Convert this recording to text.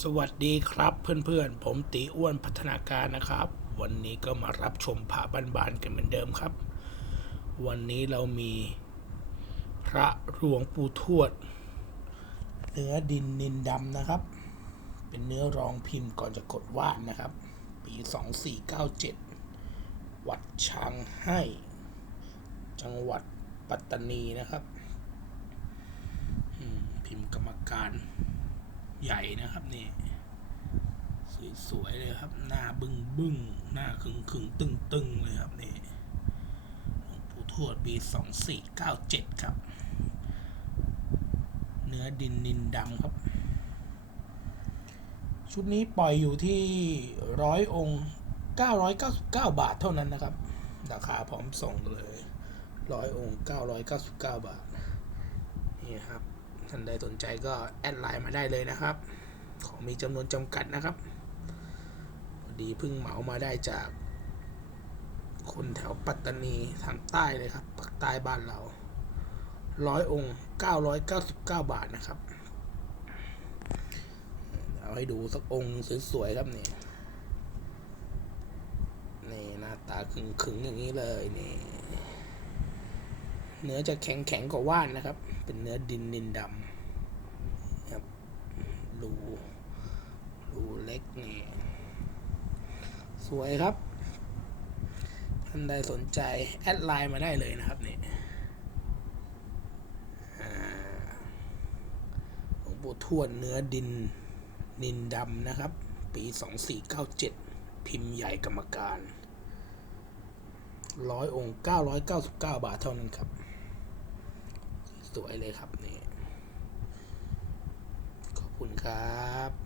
สวัสดีครับเพื่อนๆ ผมตีอ้วนพัฒนาการนะครับ วันนี้ก็มารับชมพระบานๆกันเหมือนเดิมครับ วันนี้เรามีพระหลวงปู่ทวด เนื้อดินนินดำนะครับ เป็นเนื้อรองพิมพ์ก่อนจะกดวาดนะครับ ปี 2497 วัดช้างให้ จังหวัดปัตตานีนะครับ พิมพ์กรรมการ ใหญ่นะครับนี่สวยๆเลยครับ หน้าบึ้งบึ้งๆหน้าขึงขึงตึงตึงๆเลยครับนี่หลวงปู่ทวดปีสองสี่เก้าเจ็ดครับ เนื้อดินนินดำครับ ชุดนี้ปล่อยอยู่ที่ร้อยองค์เก้าร้อยเก้าสิบเก้าบาทเท่านั้นนะครับ ราคาพร้อมส่งเลยร้อยองค์เก้าร้อยเก้าสิบเก้าบาท นี่ครับ ท่านใดสนใจก็แอดไลน์มาได้เลยนะครับ ของมีจำนวนจำกัดนะครับดีเพิ่งเหมามาได้จากคนแถวปัตตานีทางใต้เลยครับภาคใต้บ้านเราร้อยองค์เก้าร้อยเก้าสิบเก้าบาทนะครับ เอาให้ดูสักองค์สวยๆครับนี่นี่หน้าตาขึงๆอย่างนี้เลยนี่ เนื้อจะแข็งแข็งกว่าว่านนะครับ เป็นเนื้อดินนินดำครับรูรูเล็กนี่สวยครับท่านใดสนใจ แอดไลน์มาได้เลยนะครับนี่อ่าหลวงปู่ทวดเนื้อดินนินดำนะครับ ปี 2497 พิมพ์ใหญ่กรรมการร้อยองค์999 บาทเท่านั้นครับ สวยเลยครับนี่ขอบคุณครับ